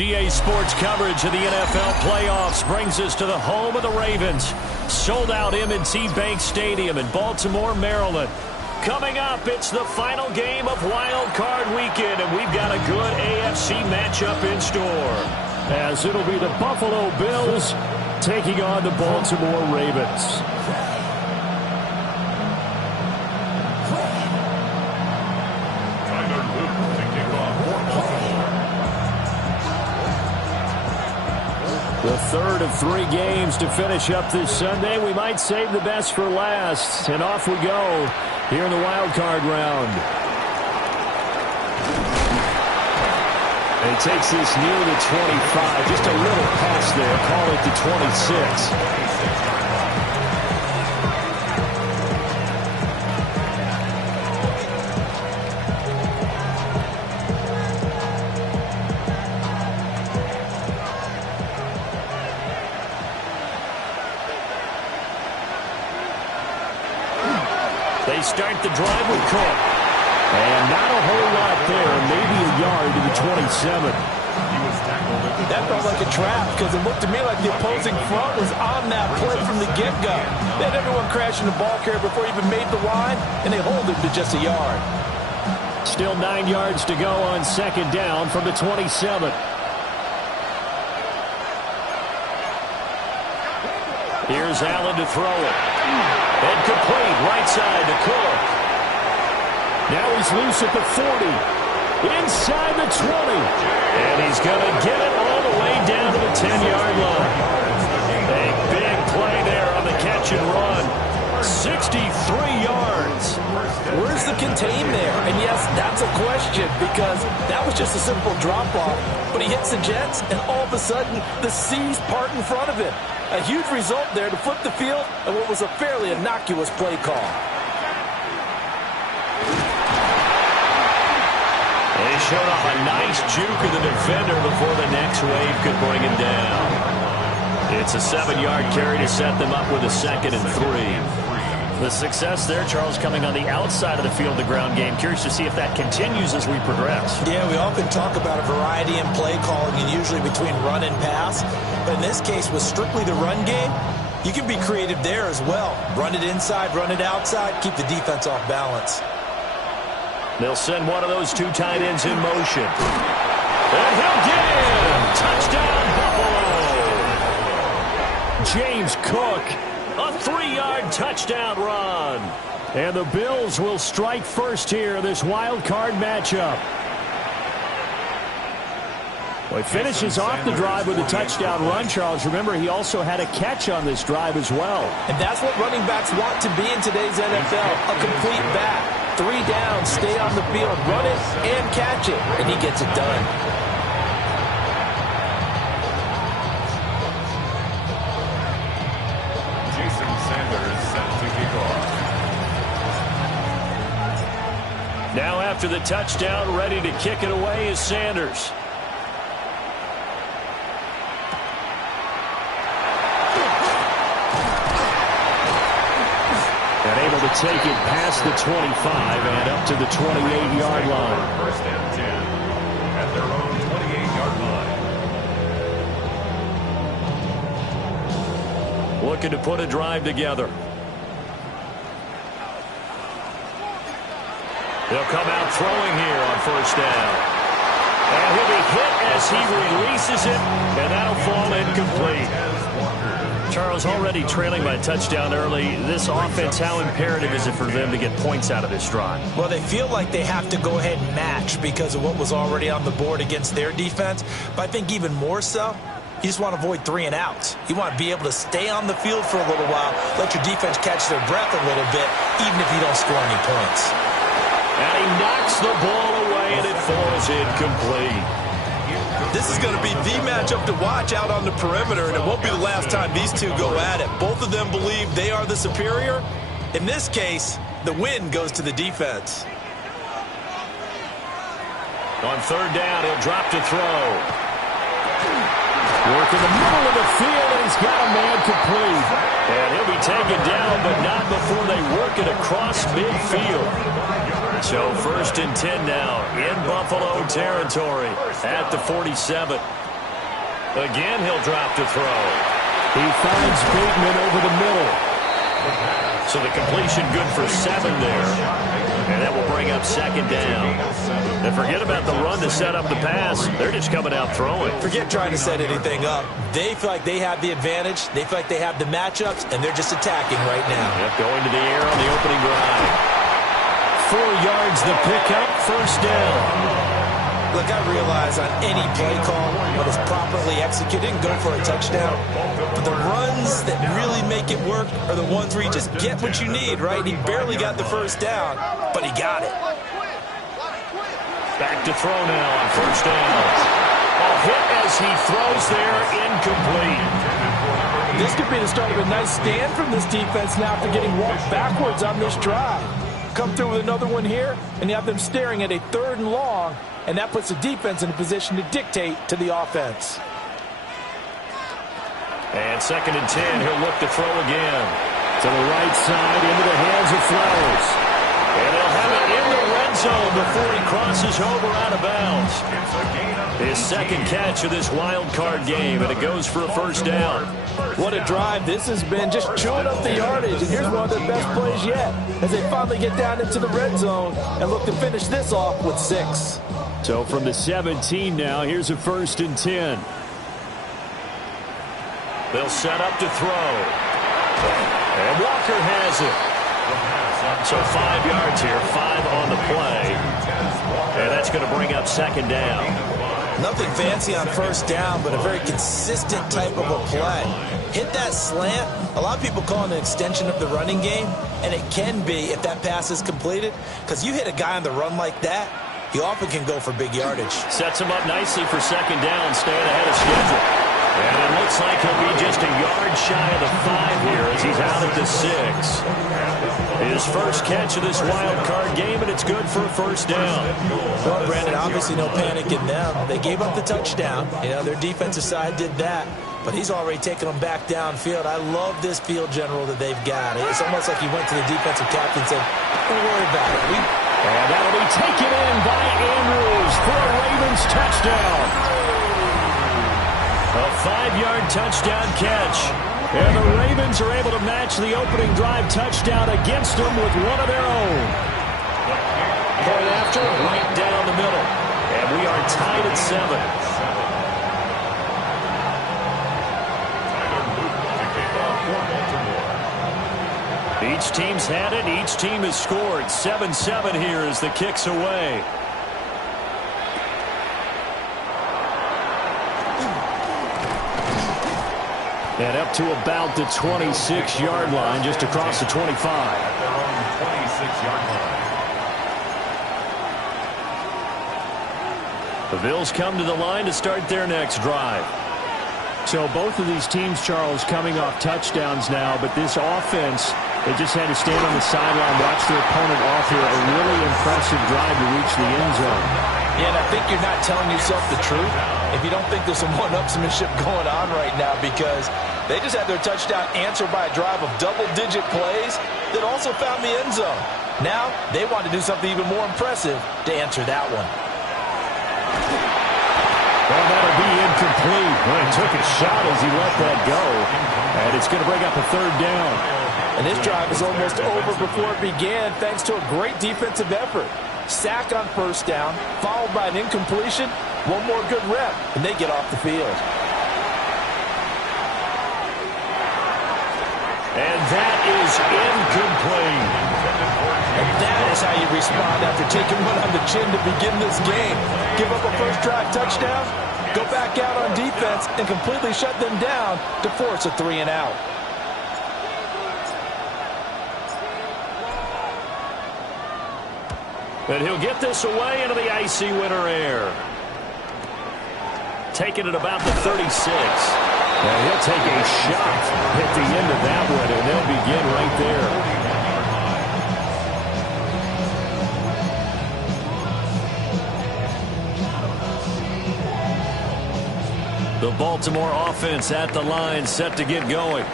EA Sports coverage of the NFL playoffs brings us to the home of the Ravens. Sold out M&T Bank Stadium in Baltimore, Maryland. Coming up, it's the final game of Wildcard Weekend, and we've got a good AFC matchup in store. As it'll be the Buffalo Bills taking on the Baltimore Ravens. The third of 3 games to finish up this Sunday. We might save the best for last. And off we go here in the wild card round. And he takes this near the 25. Just a little pass there. Call it the 26. They start the drive with Cook. And not a whole lot there. Maybe a yard to the 27. That felt like a trap because it looked to me like the opposing front was on that play from the get-go. They had everyone crashing the ball carrier before he even made the line, and they hold him to just a yard. Still 9 yards to go on second down from the 27. Here's Allen to throw it. And complete, right side to Cook. Now he's loose at the 40. Inside the 20. And he's going to get it all the way down to the 10-yard line. A big play there on the catch and run. 63 yards. Where's the contain there? And yes, that's a question because that was just a simple drop-off. But he hits the Jets, and all of a sudden, the seas part in front of him. A huge result there to flip the field and what was a fairly innocuous play call. They showed off a nice juke of the defender before the next wave could bring him down. It's a 7-yard carry to set them up with a 2nd and 3. The success there, Charles, coming on the outside of the field, the ground game. Curious to see if that continues as we progress. Yeah, we often talk about a variety in play calling and usually between run and pass. But in this case, with strictly the run game, you can be creative there as well. Run it inside, run it outside, keep the defense off balance. They'll send one of those 2 tight ends in motion. And he'll get in! Touchdown, Buffalo! James Cook, a 3-yard touchdown run. And the Bills will strike first here in this wild card matchup. Well, he finishes off the drive with a touchdown run, Charles. Remember, he also had a catch on this drive as well. And that's what running backs want to be in today's NFL, a complete back. 3 down, stay on the field, run it, and catch it. And he gets it done. Now after the touchdown, ready to kick it away is Sanders. And able to take it past the 25 and up to the 28-yard line. First and 10 at their own 28-yard line. Looking to put a drive together. They'll come out throwing here on first down. And he'll be hit as he releases it, and that'll fall incomplete. Charles, already trailing by a touchdown early. This offense, how imperative is it for them to get points out of this drive? Well, they feel like they have to go ahead and match because of what was already on the board against their defense. But I think even more so, you just want to avoid 3 and outs. You want to be able to stay on the field for a little while, let your defense catch their breath a little bit, even if you don't score any points. And he knocks the ball away, and it falls incomplete. This is going to be the matchup to watch out on the perimeter, and it won't be the last time these two go at it. Both of them believe they are the superior. In this case, the win goes to the defense. On third down, he'll drop to throw. Work in the middle of the field, and he's got a man complete. And he'll be taken down, but not before they work it across midfield. So 1st and 10 now in Buffalo territory at the 47. Again, he'll drop to throw. He finds Bateman over the middle. So the completion good for 7 there. And that will bring up 2nd down. And forget about the run to set up the pass. They're just coming out throwing. Forget trying to set anything up. They feel like they have the advantage. They feel like they have the matchups, and they're just attacking right now. Yep, going to the air on the opening drive. 4 yards the pickup, 1st down. Look, I realize on any play call, when it's properly executed, go for a touchdown. But the runs that really make it work are the ones where you just get what you need, right? He barely got the 1st down, but he got it. Back to throw now on 1st down. A hit as he throws there, incomplete. This could be the start of a nice stand from this defense now after getting walked backwards on this drive. Come through with another one here, and you have them staring at a 3rd and long, and that puts the defense in a position to dictate to the offense. And 2nd and 10, he'll look to throw again. To the right side, into the hands of Flowers. And he'll have it in the red zone before he crosses over out of bounds. His 2nd catch of this wild card game, and it goes for a 1st down. What a drive this has been, just chewing up the yardage. And here's one of their best plays yet as they finally get down into the red zone and look to finish this off with 6. So from the 17 now, here's a 1st and 10. They'll set up to throw. And Walker has it. So 5 yards here, 5 on the play. And that's going to bring up 2nd down. Nothing fancy on 1st down, but a very consistent type of a play. Hit that slant. A lot of people call it an extension of the running game, and it can be if that pass is completed, because you hit a guy on the run like that, he often can go for big yardage. Sets him up nicely for 2nd down, staying ahead of schedule. And it looks like he'll be just a yard shy of the 5 here as he's out at the 6. His 1st catch of this wild card game, and it's good for a 1st down. Well, Brandon, obviously no panic in them. They gave up the touchdown. You know, their defensive side did that. But he's already taken them back downfield. I love this field general that they've got. It's almost like he went to the defensive captain and said, don't worry about it. And that'll be taken in by Andrews for a Ravens touchdown. A 5-yard touchdown catch. And the Ravens are able to match the opening drive touchdown against them with one of their own. Point after, right down the middle. And we are tied at 7. Each team's had it. Each team has scored. 7-7 here as the kick's away. And up to about the 26-yard line, just across the 25. At their own 26-yard line. The Bills come to the line to start their next drive. So both of these teams, Charles, coming off touchdowns now, but this offense, they just had to stand on the sideline, watch their opponent off here. A really impressive drive to reach the end zone. Yeah, and I think you're not telling yourself the truth if you don't think there's some one-upsmanship going on right now, because they just had their touchdown answered by a drive of double-digit plays that also found the end zone. Now they want to do something even more impressive to answer that one. Well, that'll be incomplete. Well, he took a shot as he let that go. And it's going to bring up a 3rd down. And this drive is almost over before it began thanks to a great defensive effort. Sack on 1st down, followed by an incompletion. One more good rep, and they get off the field. And that is incomplete. And that is how you respond after taking one on the chin to begin this game. Give up a first drive touchdown, go back out on defense, and completely shut them down to force a 3-and-out. And he'll get this away into the icy winter air. Taking it about the 36. And he'll take a shot at the end of that one, and they'll begin right there. The Baltimore offense at the line, set to get going.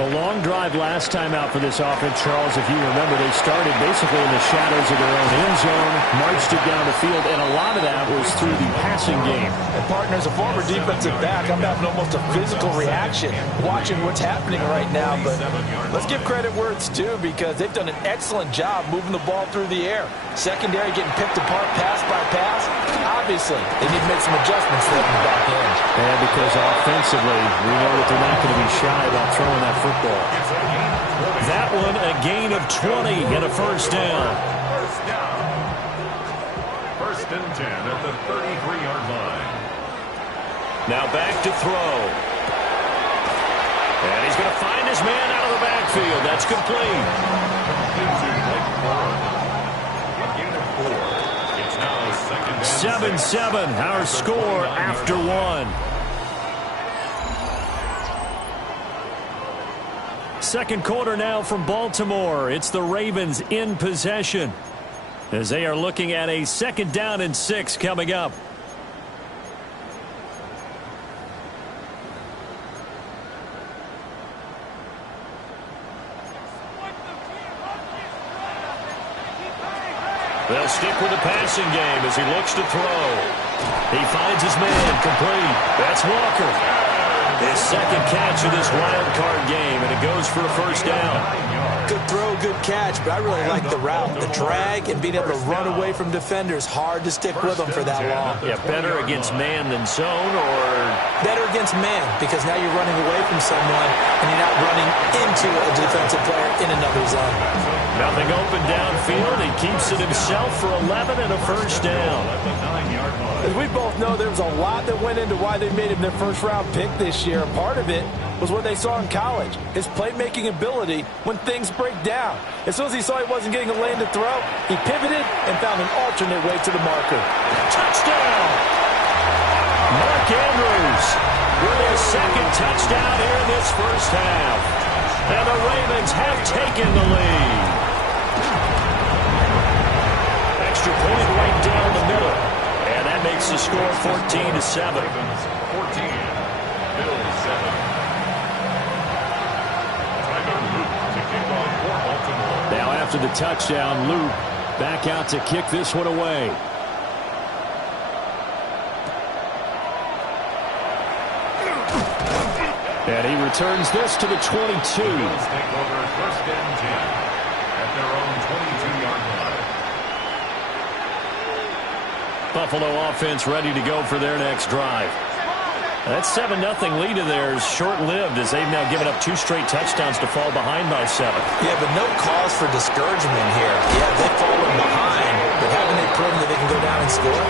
A long drive last time out for this offense, Charles. If you remember, they started basically in the shadows of their own end zone, marched it down the field, and a lot of that was through the passing game. And, partner, as a former defensive back, I'm having almost a physical reaction watching what's happening right now. But let's give credit where it's due, because they've done an excellent job moving the ball through the air. Secondary getting picked apart pass by pass. Obviously, they need to make some adjustments there in the back end. And because offensively, we know that they're not going to be shy about throwing that football. That one a gain of 20 and a first down. First and 10 at the 33-yard line. Now back to throw. And he's going to find his man out of the backfield. That's complete. A gain of 4. It's now second and 7-7, our score after one. Second quarter now from Baltimore. It's the Ravens in possession as they are looking at a 2nd down and 6 coming up. They'll stick with the passing game as he looks to throw. He finds his man complete. That's Walker. His second catch of this wild card game, and it goes for a first down. Good throw, good catch, but I really like the route. The drag and being able to run away from defenders, hard to stick with them for that long. Yeah, better against man than zone, or? Better against man, because now you're running away from someone and you're not running into a defensive player in another zone. Nothing open downfield. He keeps it himself for 11 and a first down. As we both know, there was a lot that went into why they made him their first-round pick this year. Part of it was what they saw in college, his playmaking ability when things break down. As soon as he saw he wasn't getting a lane to throw, he pivoted and found an alternate way to the marker. Touchdown! Mark Andrews with his second touchdown here in this first half. And the Ravens have taken the lead. Extra point right down the middle. And that makes the score 14-7. 14. Bills 7. Now after the touchdown, Luke back out to kick this one away. And he returns this to the 22. Bills take over first and 10 at their own 22-yard line. Buffalo offense ready to go for their next drive. That 7-0 lead of theirs short-lived as they've now given up 2 straight touchdowns to fall behind by 7. Yeah, but no cause for discouragement here. Yeah, they've fallen behind, but haven't they proven that they can go down and score?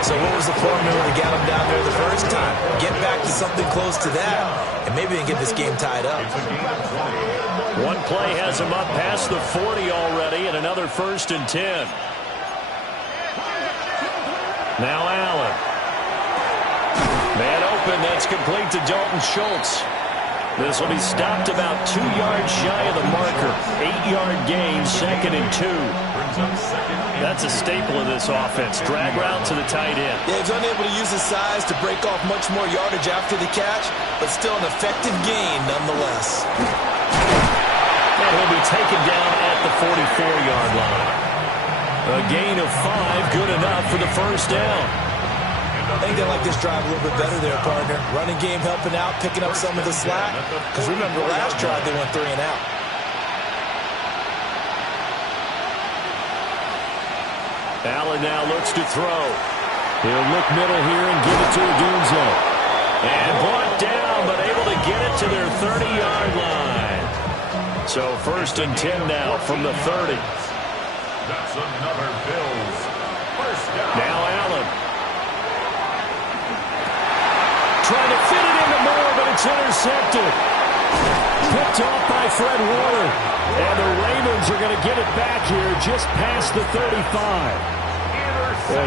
So what was the formula to get them down there the first time? Get back to something close to that, and maybe they can get this game tied up. One play has him up past the 40 already, and another first and 10. Now Allen. Man open, that's complete to Dalton Schultz. This will be stopped about 2 yards shy of the marker. 8-yard gain, 2nd and 2. That's a staple of this offense. Drag route to the tight end. Yeah, he's unable to use his size to break off much more yardage after the catch, but still an effective gain nonetheless. And he'll be taken down at the 44-yard line. A gain of 5, good enough for the first down. I think they like this drive a little bit better there, partner. Running game helping out, picking up some of the slack. Because remember, last drive they went 3 and out. Allen now looks to throw. He'll look middle here and give it to Odunze. And brought down, but able to get it to their 30-yard line. So first and 10 now from the 30. That's another Bills first down. Now Allen. Trying to fit it into Moore, but it's intercepted. Picked off by Fred Warner. And the Ravens are going to get it back here just past the 35.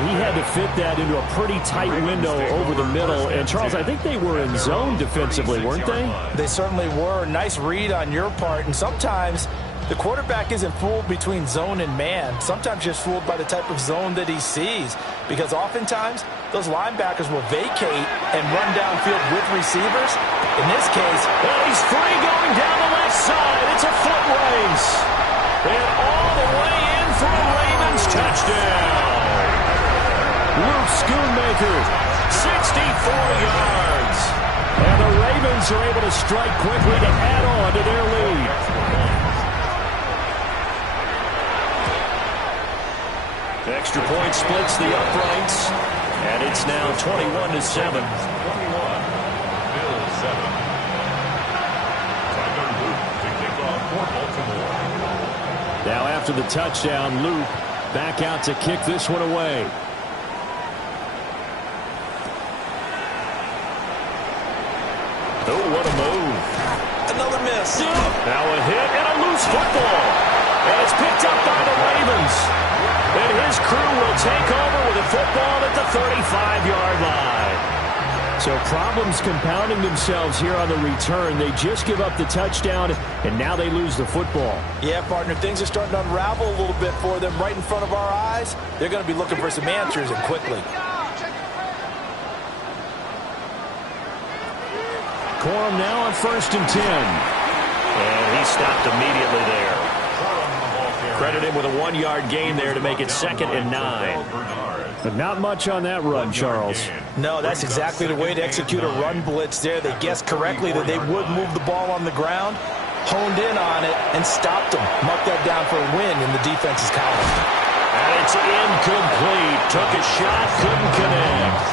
He had to fit that into a pretty tight window over the middle. And, Charles, I think they were in zone defensively, weren't they? They certainly were. Nice read on your part. And sometimes The quarterback isn't fooled between zone and man. Sometimes just fooled by the type of zone that he sees. Because oftentimes, those linebackers will vacate and run downfield with receivers. In this case, well, he's free going down the left side. It's a foot race. And all the way in for a Ravens touchdown. Luke Schoonmaker, 64 yards. And the Ravens are able to strike quickly to add on to their lead. Extra point splits the uprights, and it's now 21-7. 21, Bills 7. Tyler Luke to kick off for Baltimore. Now after the touchdown, Luke back out to kick this one away. Oh, what a move. another miss. Now a hit and a loose football. And it's picked up by the Ravens. And his crew will take over with a football at the 35-yard line. So problems compounding themselves here on the return. They just give up the touchdown, and now they lose the football. Yeah, partner, things are starting to unravel a little bit for them right in front of our eyes. They're going to be looking for some answers, and quickly. Corum now on 1st and 10. And he stopped immediately there. Credit him with a 1-yard gain there to make it 2nd and 9. But not much on that run, Charles. No, that's exactly the way to execute a run blitz there. They guessed correctly that they would move the ball on the ground, honed in on it, and stopped them. Marked that down for a win in the defense's column. And it's incomplete. Took a shot, couldn't connect.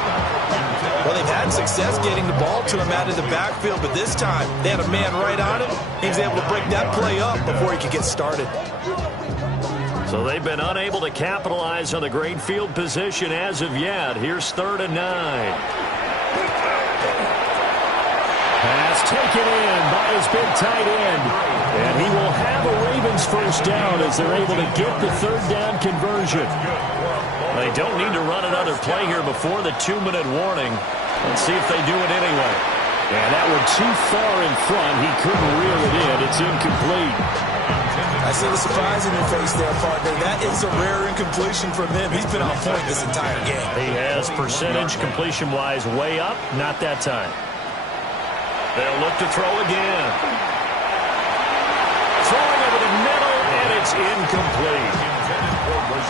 Well, they've had success getting the ball to him out of the backfield, but this time they had a man right on him. He was able to break that play up before he could get started. So they've been unable to capitalize on the great field position as of yet. Here's 3rd and 9. Pass taken in by his big tight end. And he will have a Ravens first down as they're able to get the 3rd down conversion. They don't need to run another play here before the 2-minute warning. Let's see if they do it anyway. And that one too far in front. He couldn't reel it in. It's incomplete. I see the surprise in your face there, partner. That is a rare incompletion from him. He's been on point this entire game. He has percentage completion-wise way up. Not that time. They'll look to throw again. Throwing over the middle, and it's incomplete.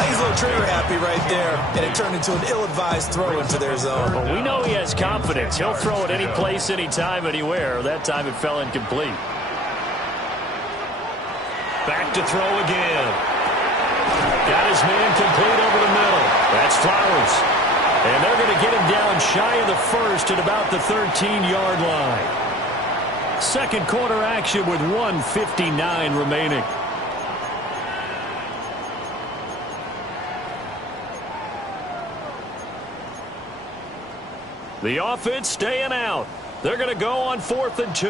He's a little trigger happy right there, and it turned into an ill-advised throw into their zone. Well, we know he has confidence. He'll throw it any place, anytime, anywhere. That time it fell incomplete. Back to throw again. Got his man complete over the middle. That's Flowers. And they're going to get him down shy of the first at about the 13-yard line. Second quarter action with 1:59 remaining. The offense staying out. They're going to go on 4th and 2.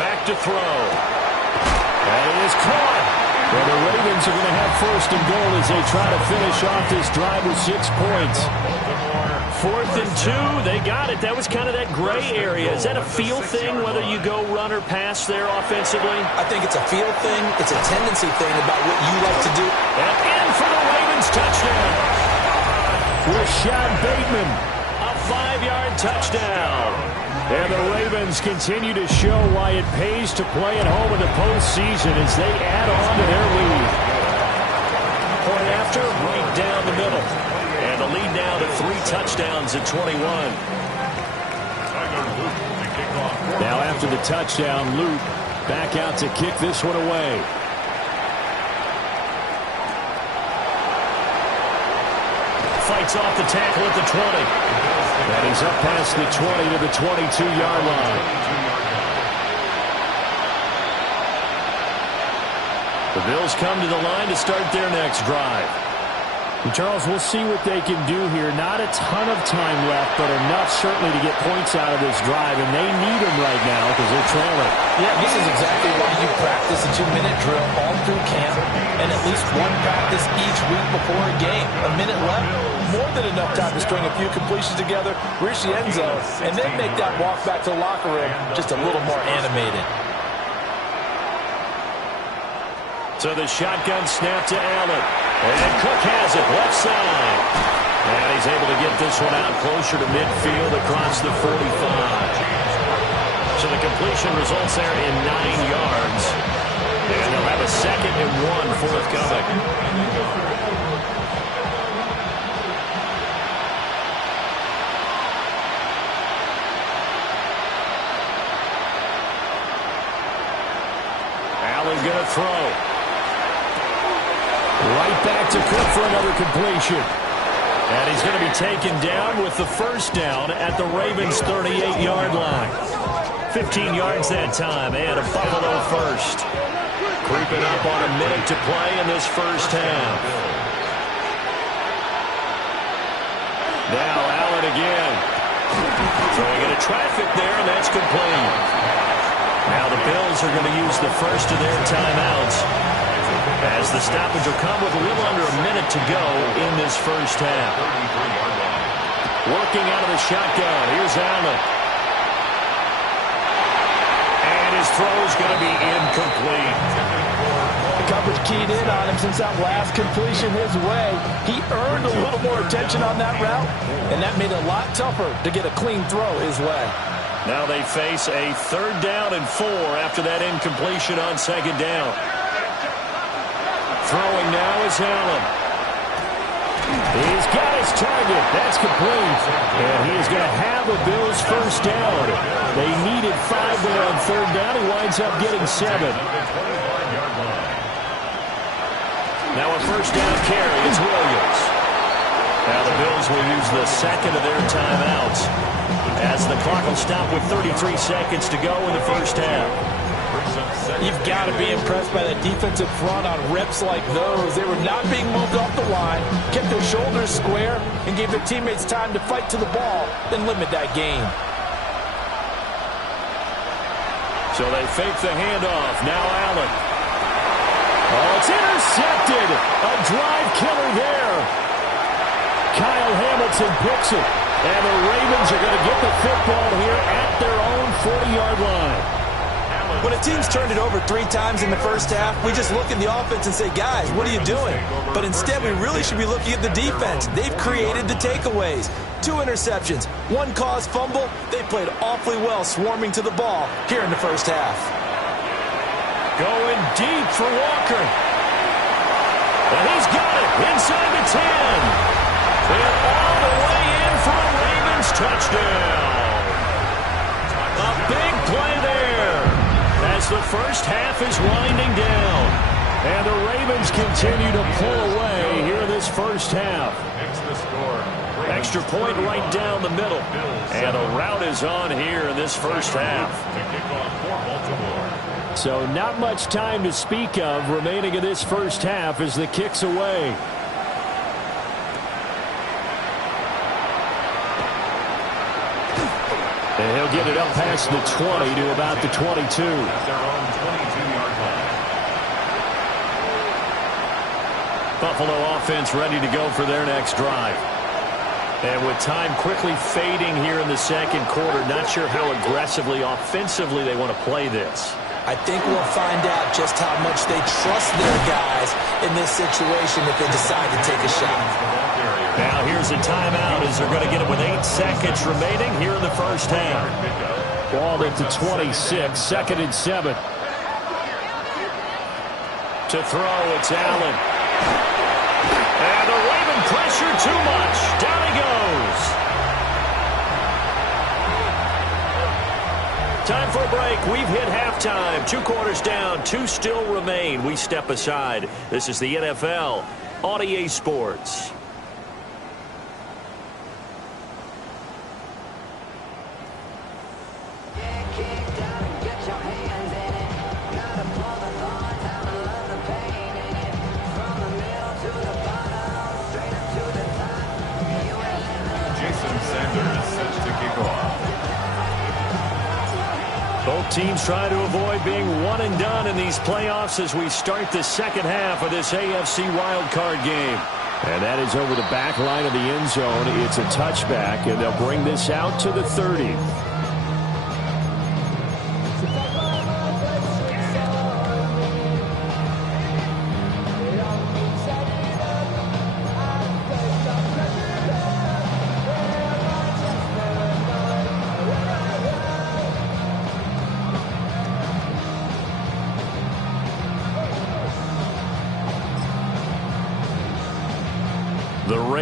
Back to throw. And it is caught. Well, the Ravens are going to have 1st and goal as they try to finish off this drive with 6 points. 4th and 2. They got it. That was kind of that gray area. Is that a feel thing, whether you go run or pass there offensively? I think it's a feel thing. It's a tendency thing about what you like to do. And in for the Ravens touchdown. Rashad Bateman, a 5-yard touchdown. And the Ravens continue to show why it pays to play at home in the postseason as they add on to their lead. Point after, right down the middle. And the lead now to 3 touchdowns at 21. Now after the touchdown, Luke back out to kick this one away. Fights off the tackle at the 20. And he's up past the 20 to the 22-yard line. The Bills come to the line to start their next drive. And Charles, we'll see what they can do here. Not a ton of time left, but enough certainly to get points out of this drive, and they need them right now because they're trailing. Yeah, this is exactly why you practice a 2-minute drill all through camp and at least one practice each week before a game. A minute left, more than enough time to string a few completions together, reach the end zone, and then make that walk back to the locker room just a little more animated. So the shotgun snap to Allen. And Cook has it left side. And he's able to get this one out closer to midfield across the 45. So the completion results there in 9 yards. And they'll have a 2nd and 1 forthcoming. Allen going to throw. Right back to Cook for another completion. And he's going to be taken down with the first down at the Ravens' 38-yard line. 15 yards that time, and a Buffalo first. Creeping up on a minute to play in this first half. Now Allen again. Throwing into traffic there, and that's complete. Now the Bills are going to use the first of their timeouts, as the stoppage will come with a little under a minute to go in this first half. Working out of the shotgun. Here's Allen. His throw is going to be incomplete. The coverage keyed in on him since that last completion his way. He earned a little more attention on that route, and that made it a lot tougher to get a clean throw his way. Now they face a 3rd down and 4 after that incompletion on 2nd down. Throwing now is Allen. He's got his target. That's complete. And he's going to have a Bills first down. They needed 5 there on 3rd down. He winds up getting 7. Now a first down carry is Williams. Now the Bills will use the 2nd of their timeouts, as the clock will stop with 33 seconds to go in the first half. You've got to be impressed by the defensive front on reps like those. They were not being moved off the line, kept their shoulders square, and gave their teammates time to fight to the ball, then limit that gain. So they fake the handoff. Now Allen. Oh, it's intercepted. A drive killer there. Kyle Hamilton picks it. And the Ravens are going to get the football here at their own 40-yard line. When a team's turned it over 3 times in the first half, we just look at the offense and say, guys, what are you doing? But instead, we really should be looking at the defense. They've created the takeaways. 2 interceptions, 1 caused fumble. They played awfully well swarming to the ball here in the first half. Going deep for Walker. And he's got it inside the 10. And all the way in for a Ravens touchdown. A big play there, as the first half is winding down. And the Ravens continue to pull away here in this first half. Extra point right down the middle. And a rout is on here in this first half. So not much time to speak of remaining in this first half as the kick's away. And he'll get it up past the 20 to about the 22. At their own 22-yard line. Buffalo offense ready to go for their next drive. And with time quickly fading here in the second quarter, not sure how aggressively, offensively they want to play this. I think we'll find out just how much they trust their guys in this situation if they decide to take a shot. Now here's a timeout as they're going to get it with 8 seconds remaining here in the first half. Ball at the 26, 2nd and 7. To throw, it's Allen. And the Raven pressure too much. Down he goes. Time for a break. We've hit halftime. 2 quarters down, 2 still remain. We step aside. This is the NFL on EA Sports. Both teams try to avoid being one and done in these playoffs as we start the second half of this AFC Wildcard game. And that is over the back line of the end zone. It's a touchback, and they'll bring this out to the 30.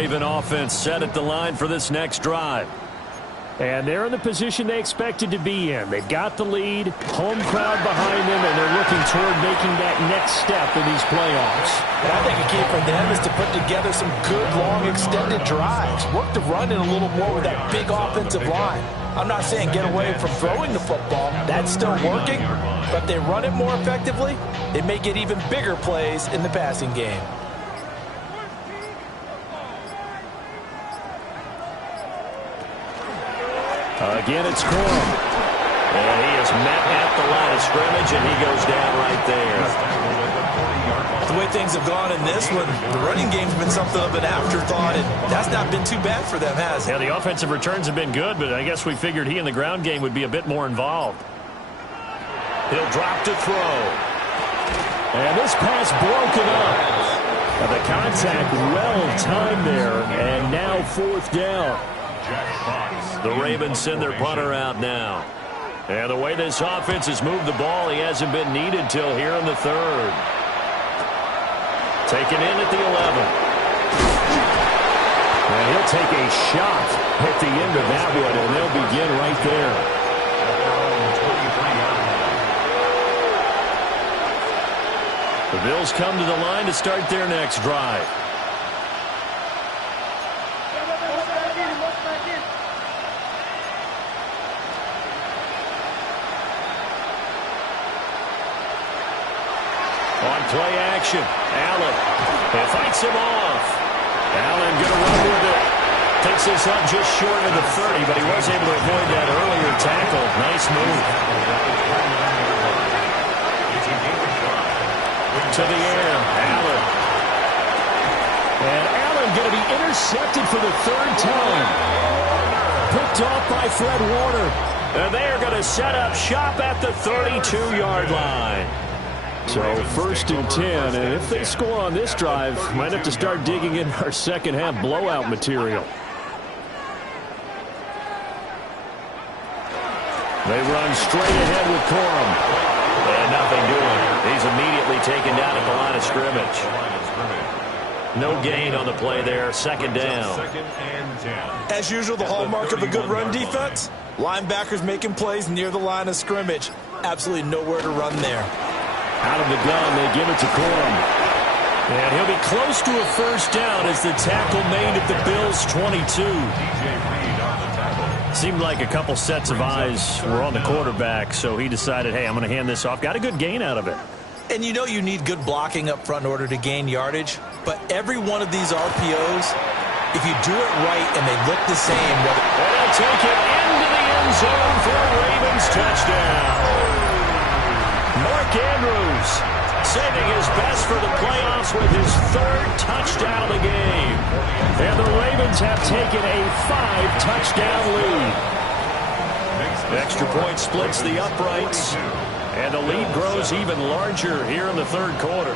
Raven offense set at the line for this next drive. And they're in the position they expected to be in. They've got the lead, home crowd behind them, and they're looking toward making that next step in these playoffs. And I think a key for them is to put together some good, long, extended drives. Work the run in a little more with that big offensive line. I'm not saying get away from throwing the football. That's still working. But if they run it more effectively, they may get even bigger plays in the passing game. Again, it's Corum. And he is met at the line of scrimmage, and he goes down right there. The way things have gone in this one, the running game's been something of an afterthought, and that's not been too bad for them, has it? Yeah, the offensive returns have been good, but I guess we figured he in the ground game would be a bit more involved. He'll drop to throw. And this pass broken up. The contact well-timed there, and now fourth down. The Ravens send their punter out now. And the way this offense has moved the ball, he hasn't been needed till here in the third. Taken in at the 11. And he'll take a shot at the end of that one, and they'll begin right there. The Bills come to the line to start their next drive. On play action, Allen. He fights him off. Allen going to run with it. Takes this up just short of the 30, but he was able to avoid that earlier tackle. Nice move. To the air, Allen. And Allen going to be intercepted for the third time. Picked off by Fred Warner. And they are going to set up shop at the 32-yard line. So first and 10, and if they score on this drive, might have to start digging in our second half blowout material. They run straight ahead with Corum. And nothing doing. He's immediately taken down at the line of scrimmage. No gain on the play there. Second down. As usual, the hallmark of a good run defense, linebackers making plays near the line of scrimmage. Absolutely nowhere to run there. Out of the gun, they give it to Corum. And he'll be close to a first down as the tackle made at the Bills' 22. Seemed like a couple sets of eyes were on the quarterback, so he decided, hey, I'm going to hand this off. Got a good gain out of it. And you know you need good blocking up front in order to gain yardage, but every one of these RPOs, if you do it right and they look the same. And he'll take it into the end zone for a Ravens touchdown. Mark Andrews saving his best for the playoffs with his third touchdown of the game. And the Ravens have taken a 5-touchdown lead. Extra point splits the uprights, and the lead grows even larger here in the third quarter.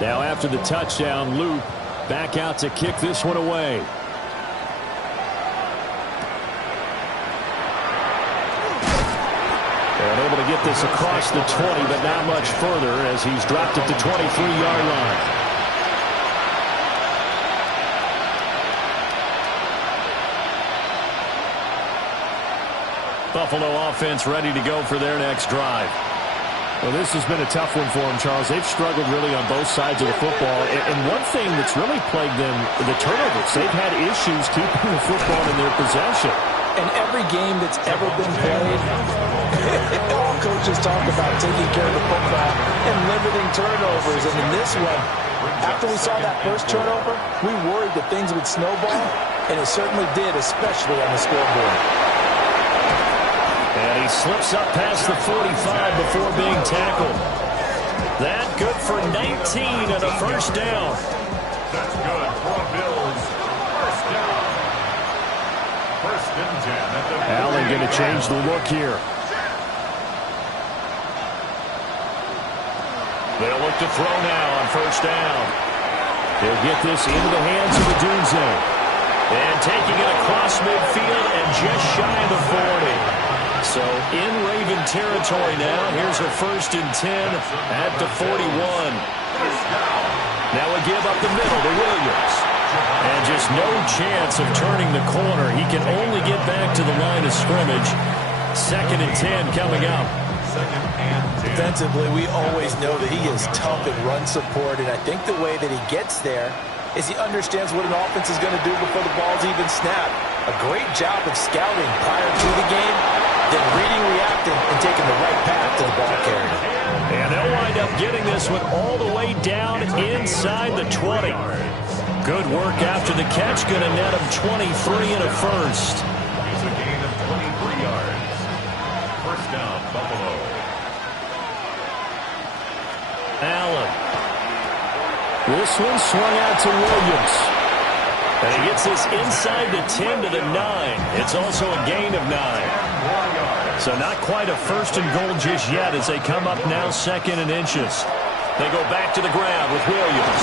Now after the touchdown, Loop back out to kick this one away. And able to get this across the 20, but not much further as he's dropped at the 23-yard line. Buffalo offense ready to go for their next drive. Well, this has been a tough one for them, Charles. They've struggled really on both sides of the football. And one thing that's really plagued them, the turnovers. They've had issues keeping the football in their possession. In every game that's ever been played, all coaches talk about taking care of the football and limiting turnovers. And in this one, after we saw that first turnover, we worried that things would snowball, and it certainly did, especially on the scoreboard. And he slips up past the 45 before being tackled. That good for 19 and a first down. That's good for Bills. First down. First and 10 at the Allen going to change the look here. They'll look to throw now on first down. They'll get this into the hands of the Dunze. And taking it across midfield and just shy of the 40. So in Raven territory now. Here's a first and 10 at the 41. Now a give up the middle to Williams. And just no chance of turning the corner. He can only get back to the line of scrimmage. 2nd and 10 coming up. Defensively, we always know that he is tough in run support, and I think the way that he gets there is he understands what an offense is going to do before the ball's even snapped. A great job of scouting prior to the game, then reading, reacting, and taking the right path to the ball carrier. And they'll wind up getting this one all the way down inside the 20. Good work after the catch. Going to net him 23 and a first. It's a gain of 23 yards. First down, Buffalo. Allen. This one swung out to Williams. And he gets this inside the 10 to the 9. It's also a gain of 9. So not quite a first and goal just yet as they come up now 2nd and inches. They go back to the ground with Williams.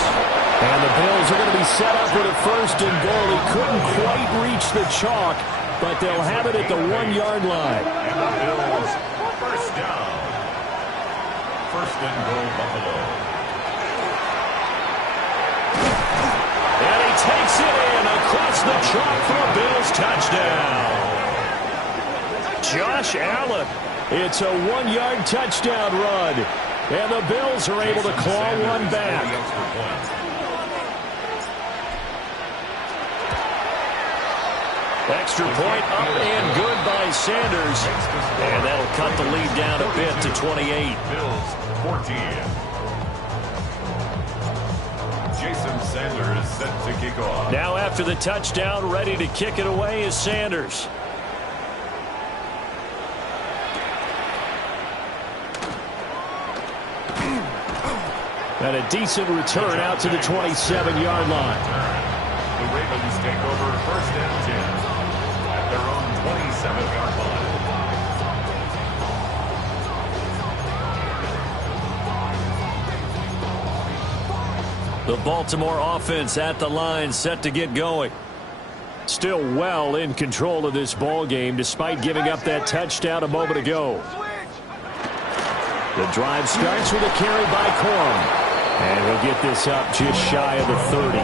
And the Bills are going to be set up with a first and goal. He couldn't quite reach the chalk, but they'll have it at the 1-yard line. And the Bills, first down. First and goal, Buffalo. And he takes it in across the chalk for a Bills touchdown. Josh Allen. It's a 1-yard touchdown run. And the Bills are able to claw one back. Extra point up and good by Sanders. And that'll cut the lead down a bit to 28. Bills 14. Jason Sanders set to kick off. Now after the touchdown, ready to kick it away is Sanders. And a decent return out to the 27-yard line. The Ravens take over first and 10 at their own 27-yard line. The Baltimore offense at the line, set to get going. Still well in control of this ball game despite giving up that touchdown a moment ago. The drive starts with a carry by Corum. And he'll get this up just shy of the 30.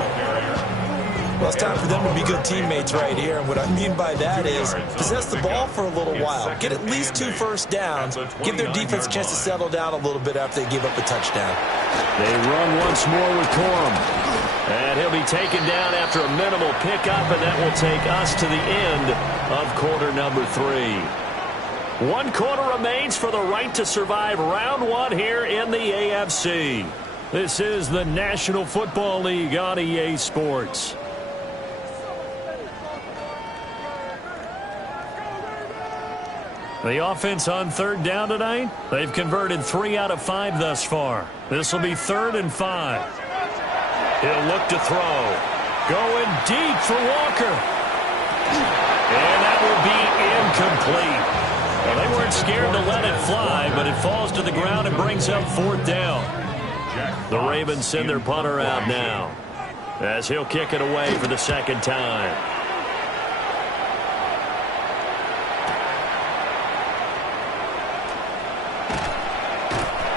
Well, it's time for them to be good teammates right here. And what I mean by that is possess the ball for a little while. Get at least 2 first downs. Give their defense a chance to settle down a little bit after they give up a touchdown. They run once more with Corum. And he'll be taken down after a minimal pickup, and that will take us to the end of quarter number 3. 1 quarter remains for the right to survive round 1 here in the AFC. This is the National Football League on EA Sports. The offense on 3rd down tonight, they've converted 3 out of 5 thus far. This will be 3rd and 5. He'll look to throw. Going deep for Walker. And that will be incomplete. Well, they weren't scared to let it fly, but it falls to the ground and brings up 4th down. The Ravens send their punter out now as he'll kick it away for the 2nd time.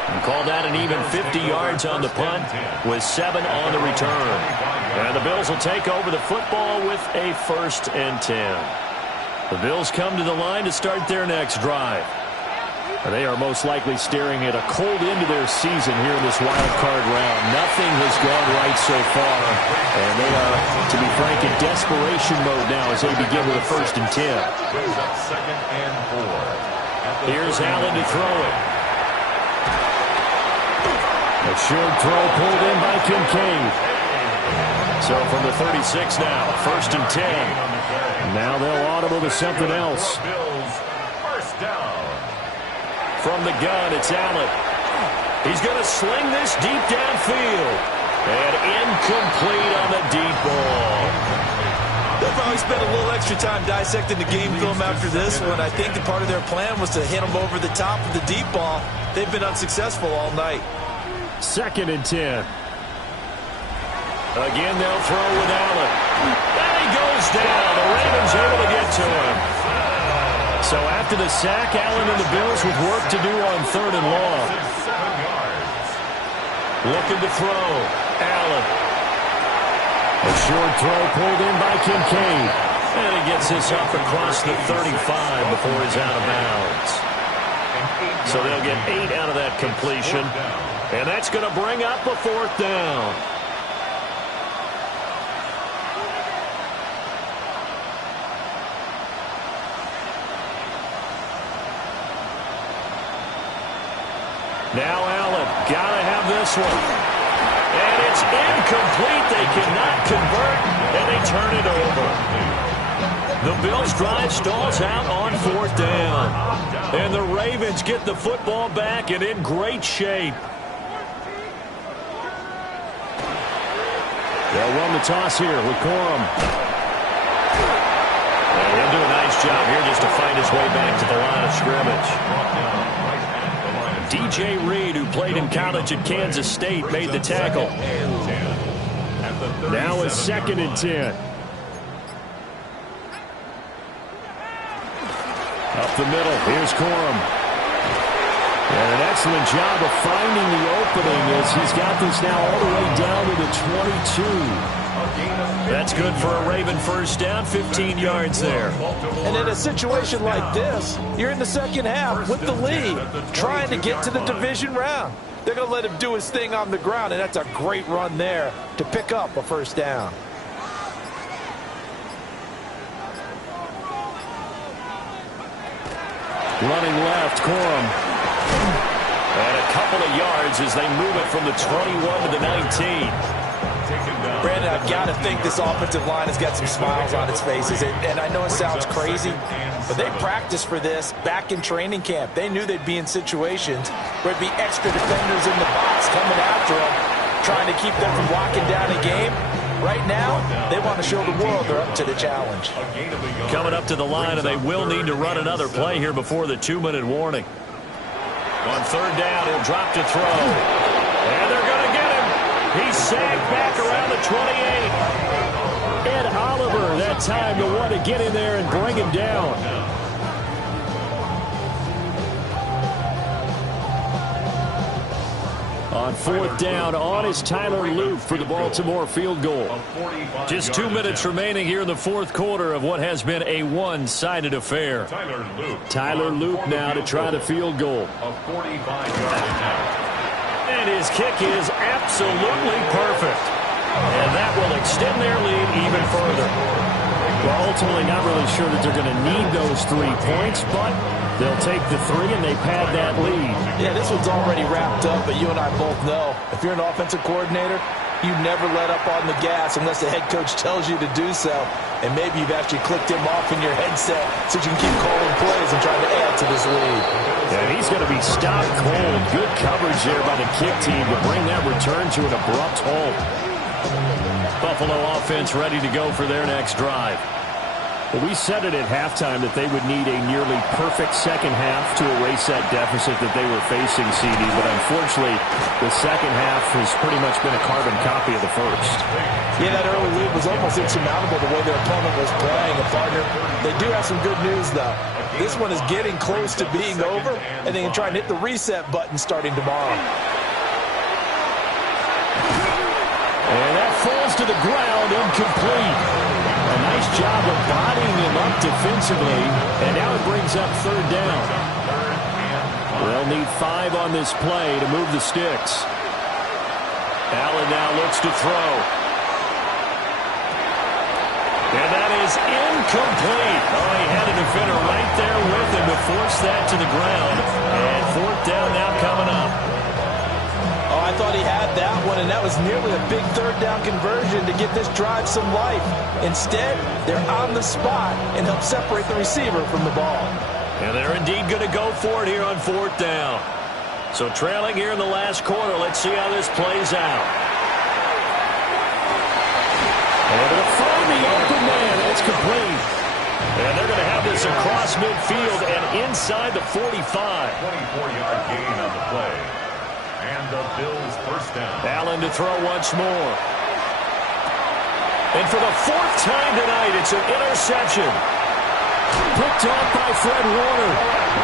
And called out an even 50 yards on the punt with 7 on the return. And the Bills will take over the football with a 1st and 10. The Bills come to the line to start their next drive. They are most likely staring at a cold end to their season here in this wild card round. Nothing has gone right so far, and they are, to be frank, in desperation mode now as they begin with a 1st and 10. Second and 4. Here's Allen to throw it. A short throw pulled in by Kincaid. So from the 36 now, 1st and 10. Now they'll audible to something else. Bills, first down. From the gun, it's Allen. He's going to sling this deep downfield. And incomplete on the deep ball. They'll probably spend a little extra time dissecting the game film after this one. I think that part of their plan was to hit them over the top of the deep ball. They've been unsuccessful all night. 2nd and 10. Again, they'll throw with Allen. And he goes down. The Ravens able to get to him. So after the sack, Allen and the Bills with work to do on 3rd and long. Looking to throw. Allen. A short throw pulled in by Kincaid. And he gets this up across the 35 before he's out of bounds. So they'll get 8 out of that completion. And that's going to bring up a 4th down. Now Allen, gotta have this one. And it's incomplete. They cannot convert, and they turn it over. The Bills' drive stalls out on 4th down. And the Ravens get the football back and in great shape. They'll run the toss here with Corum. And he'll do a nice job here just to find his way back to the line of scrimmage. DJ Reed, who played in college at Kansas State, made the tackle. Now a 2nd and 10. Up the middle, here's Corum. And an excellent job of finding the opening as he's got this now all the way down to the 22. That's good for a Raven 1st down, 15 yards there. And in a situation like this, you're in the 2nd half with the lead, trying to get to the division round. They're going to let him do his thing on the ground, and that's a great run there to pick up a 1st down. Running left, Corum. And a couple of yards as they move it from the 21 to the 19. Brandon, I've got to think this offensive line has got some smiles on its faces. And I know it sounds crazy, but they practiced for this back in training camp. They knew they'd be in situations where it'd be extra defenders in the box coming after them, trying to keep them from locking down a game. Right now, they want to show the world they're up to the challenge. Coming up to the line, and they will need to run another play here before the 2-minute warning. On 3rd down, he'll drop to throw. And they're going to get him. He's sagged back around the 28. Ed Oliver, that time to want to get in there and bring him down. On 4th down, on is Tyler Loop for the Baltimore field goal. Just 2 minutes remaining here in the 4th quarter of what has been a one-sided affair. Tyler Loop now to try the field goal. And his kick is absolutely perfect. And that will extend their lead even further. Well, ultimately not really sure that they're going to need those 3 points, but they'll take the 3 and they pad that lead. Yeah, this one's already wrapped up, but you and I both know if you're an offensive coordinator, you never let up on the gas unless the head coach tells you to do so. And maybe you've actually clicked him off in your headset so you can keep calling plays and trying to add to this lead. And he's going to be stopped cold. Good coverage there by the kick team to bring that return to an abrupt halt. Buffalo offense ready to go for their next drive. Well, we said it at halftime that they would need a nearly perfect 2nd half to erase that deficit that they were facing, CD. But unfortunately, the 2nd half has pretty much been a carbon copy of the first. Yeah, that early lead was almost insurmountable the way their opponent was playing. And, partner, they do have some good news, though. This one is getting close to being over, and they can try and hit the reset button starting tomorrow. And that falls to the ground, incomplete. A nice job of bodying him up defensively, and now it brings up 3rd down. They'll need 5 on this play to move the sticks. Allen now looks to throw. And that is incomplete. Oh, he had a defender right there with him to force that to the ground. And 4th down now coming up. Oh, I thought he had that one, and that was nearly a big 3rd down conversion to give this drive some life. Instead, they're on the spot and help separate the receiver from the ball. And they're indeed going to go for it here on 4th down. So trailing here in the last quarter, let's see how this plays out. Able to find the open man. It's complete. And they're going to have this across midfield and inside the 45. 24-yard gain on the play. And the Bills' 1st down. Allen to throw once more. And for the 4th time tonight, it's an interception. Picked off by Fred Warner.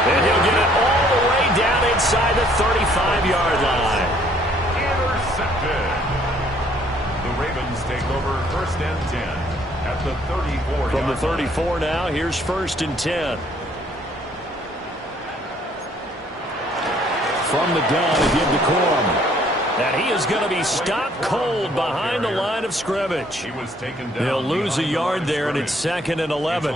And he'll get it all the way down inside the 35-yard line. Intercepted. Ravens take over 1st and 10 at the 34. From the 34 now, here's 1st and 10. From the gun, again to Corum. And he is going to be stopped cold behind the line of scrimmage. They'll lose a yard there, and it's 2nd and 11.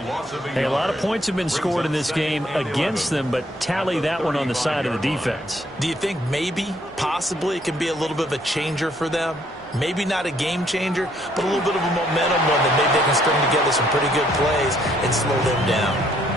Hey, a lot of points have been scored in this game against them, but tally that one on the side of the defense. Do you think maybe, possibly, it can be a little bit of a changer for them? Maybe not a game changer, but a little bit of a momentum one that maybe they can string together some pretty good plays and slow them down.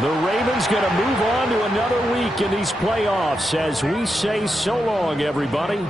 The Ravens going to move on to another week in these playoffs as we say so long, everybody.